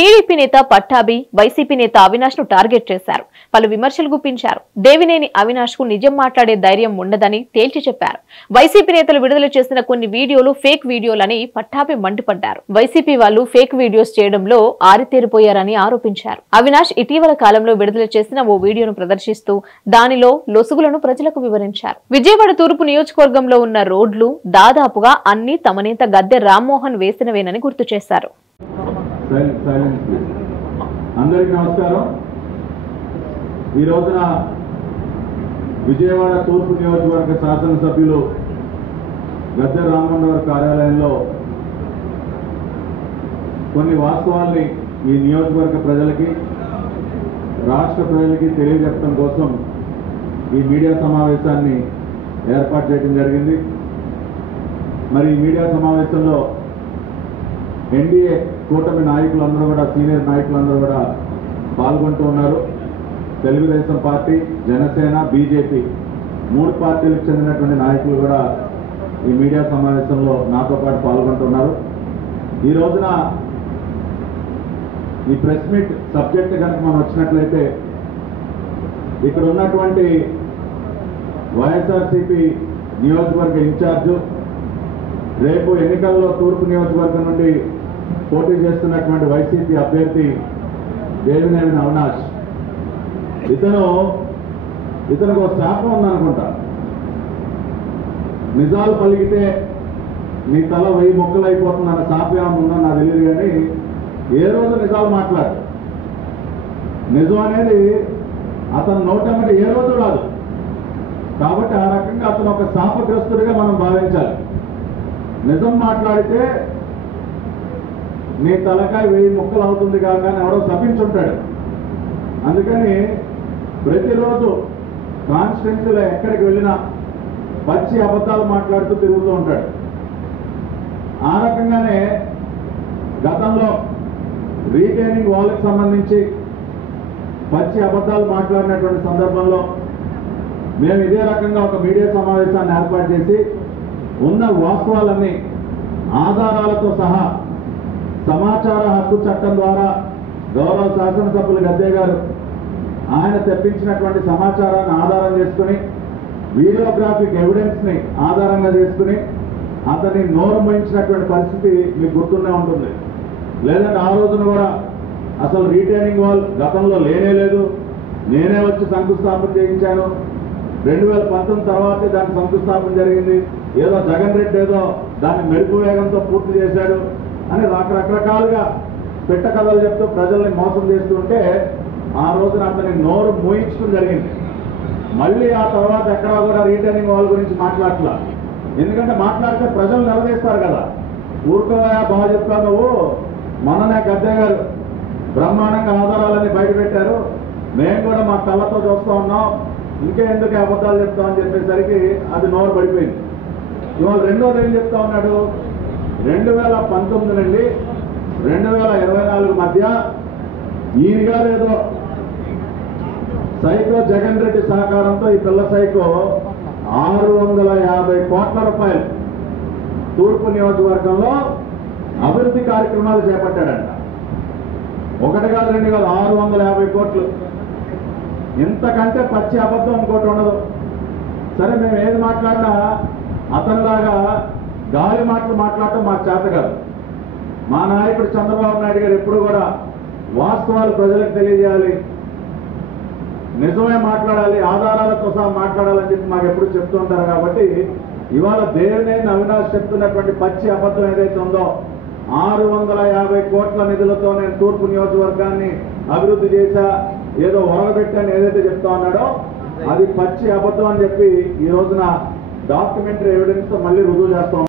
TDP నేత Pattabhi YCP నేత అవినాష్ ను టార్గెట్ చేశారు. పలు విమర్శలు గుప్పించారు. దేవినేని అవినాష్ కు నిజం మాట్లాడే ధైర్యం ఉండదని తేల్చి చెప్పారు. వైసీపీ నేతలు విడుదల చేసిన కొన్ని వీడియోలు ఫేక్ వీడియోలని పట్టాభి మండిపడ్డారు. వైసీపీ వాళ్ళు ఫేక్ వీడియోస్ చేయడంలో ఆరితేరిపోయారని ఆరోపించారు. అవినాష్ ఇటీవల కాలంలో విడుదల చేసిన ఓ వీడియోను ప్రదర్శిస్తూ దానిలో లొసుగులను ప్రజలకు వివరించారు. విజయవాడ తూర్పు నియోజకవర్గంలో ఉన్న రోడ్లు దాదాపుగా అన్ని తమ నేత గద్దె రామ్మోహన్ వేసినవేనని గుర్తు చేశారు. అందరికీ నమస్కారం. ఈ రోజున విజయవాడ తూర్పు నియోజకవర్గ శాసనసభ్యులు గద్దె రామ్మోహన్ గారి కార్యాలయంలో కొన్ని వాస్తవాల్ని ఈ నియోజకవర్గ ప్రజలకి రాష్ట్ర ప్రజలకి తెలియజెప్పడం కోసం ఈ మీడియా సమావేశాన్ని ఏర్పాటు చేయడం జరిగింది. మరి ఈ మీడియా సమావేశంలో ఎన్డీఏ కూటమి నాయకులందరూ కూడా సీనియర్ నాయకులందరూ కూడా పాల్గొంటూ ఉన్నారు. తెలుగుదేశం పార్టీ, జనసేన, బీజేపీ 3 పార్టీలకు చెందినటువంటి నాయకులు కూడా ఈ మీడియా సమావేశంలో నాతో పాటు పాల్గొంటున్నారు. ఈ రోజున ఈ ప్రెస్ మీట్ సబ్జెక్ట్ కనుక మనం వచ్చినట్లయితే ఇక్కడ ఉన్నటువంటి వైఎస్ఆర్సీపీ నియోజకవర్గ ఇన్ఛార్జు, రేపు ఎన్నికల్లో తూర్పు నియోజకవర్గం నుండి పోటీ చేస్తున్నటువంటి వైసీపీ అభ్యర్థి దేవినేని అవినాష్, ఇతనికి ఒక శాపం ఉందనుకుంటా. నిజాలు పలికితే నీ తల 1000 ముక్కలు అయిపోతుందన్న శాపం ఉందో నాకు తెలియదు, కానీ ఏ రోజు నిజాలు మాట్లాడు. నిజం అనేది అతను నోటమ్మటి ఏ రోజు రాదు. కాబట్టి ఆ రకంగా అతను ఒక శాపగ్రస్తుడిగా మనం భావించాలి. నిజం మాట్లాడితే నీ తలకాయ 1000 ముక్కలు అవుతుంది కాక ఎవడో శపించుంటాడు. అందుకని ప్రతిరోజు కాన్స్టిట్యున్సీలో ఎక్కడికి వెళ్ళినా పచ్చి అబద్ధాలు మాట్లాడుతూ తిరుగుతూ ఉంటాడు. ఆ రకంగానే గతంలో రీటైనింగ్ వాళ్ళకి సంబంధించి పచ్చి అబద్ధాలు మాట్లాడినటువంటి సందర్భంలో మేము ఇదే రకంగా ఒక మీడియా సమావేశాన్ని ఏర్పాటు చేసి ఉన్న వాస్తవాలన్నీ ఆధారాలతో సహా సమాచార హక్కు చట్టం ద్వారా గౌరవ శాసనసభ్యులు గద్దె గారు ఆయన తెప్పించినటువంటి సమాచారాన్ని ఆధారం చేసుకుని వీడియోగ్రాఫిక్ ఎవిడెన్స్ని ఆధారంగా చేసుకుని అతన్ని నోరు మోయించినటువంటి పరిస్థితి మీకు గుర్తునే ఉంటుంది. లేదంటే ఆ రోజున కూడా అసలు రీటైనింగ్ వాల్ గతంలో లేనే లేదు, నేనే వచ్చి శంకుస్థాపన చేయించాను, 2019 తర్వాతే దాని శంకుస్థాపన జరిగింది, ఏదో జగన్ రెడ్డి ఏదో దాన్ని మెరుపు వేగంతో పూర్తి చేశాడు అని రకరకాలుగా పెట్ట కథలు చెప్తూ ప్రజల్ని మోసం చేస్తుంటే ఆ రోజున అతని నోరు మోయించడం జరిగింది. మళ్ళీ ఆ తర్వాత ఎక్కడా కూడా రీటైనింగ్ వాళ్ళ గురించి మాట్లాడట్లా. ఎందుకంటే మాట్లాడితే ప్రజలు నిలదీస్తారు కదా. ఊరుకోవా బాగా చెప్తావు నువ్వు, మొన్ననే గద్దె గారు బ్రహ్మాండంగా ఆధారాలన్నీ బయట పెట్టారు, మేము కూడా మా కళ్ళతో చూస్తూ ఉన్నాం, ఇంకెందుకు అబద్ధాలు చెప్తామని చెప్పేసరికి అది నోరు పడిపోయింది. ఇవాళ రెండోది ఏం చెప్తా ఉన్నాడు, 2019 నుండి 2024 మధ్య ఈయన గారు ఏదో సైకో జగన్ రెడ్డి సహకారంతో ఈ పిల్ల సైకో 650 కోట్ల రూపాయలు తూర్పు నియోజకవర్గంలో అభివృద్ధి కార్యక్రమాలు చేపట్టాడంట. 1 కాదు 2 కాదు 650 కోట్లు. ఇంతకంటే పచ్చి అబద్ధం ఇంకోటి ఉండదు. సరే, మేము ఏది మాట్లాడినా అతనిలాగా గాలి మాటలు మాట్లాడటం మాకు చేత కాదు. మా నాయకుడు చంద్రబాబు నాయుడు గారు ఎప్పుడు కూడా వాస్తవాలు ప్రజలకు తెలియజేయాలి, నిజమే మాట్లాడాలి, ఆధారాలతో సహా మాట్లాడాలని చెప్పి మాకు ఎప్పుడు చెప్తూ ఉంటారు. కాబట్టి ఇవాళ దేవినేని అవినాష్ చెప్తున్నటువంటి పచ్చి అబద్ధం ఏదైతే ఉందో, 650 కోట్ల నిధులతో నేను తూర్పు నియోజకవర్గాన్ని అభివృద్ధి చేశా, ఏదో ఒరగబెట్టాను ఏదైతే చెప్తా ఉన్నాడో అది పచ్చి అబద్ధం అని చెప్పి ఈ రోజున డాక్యుమెంటరీ ఎవిడెన్స్ తో మళ్ళీ రుజువు చేస్తాం.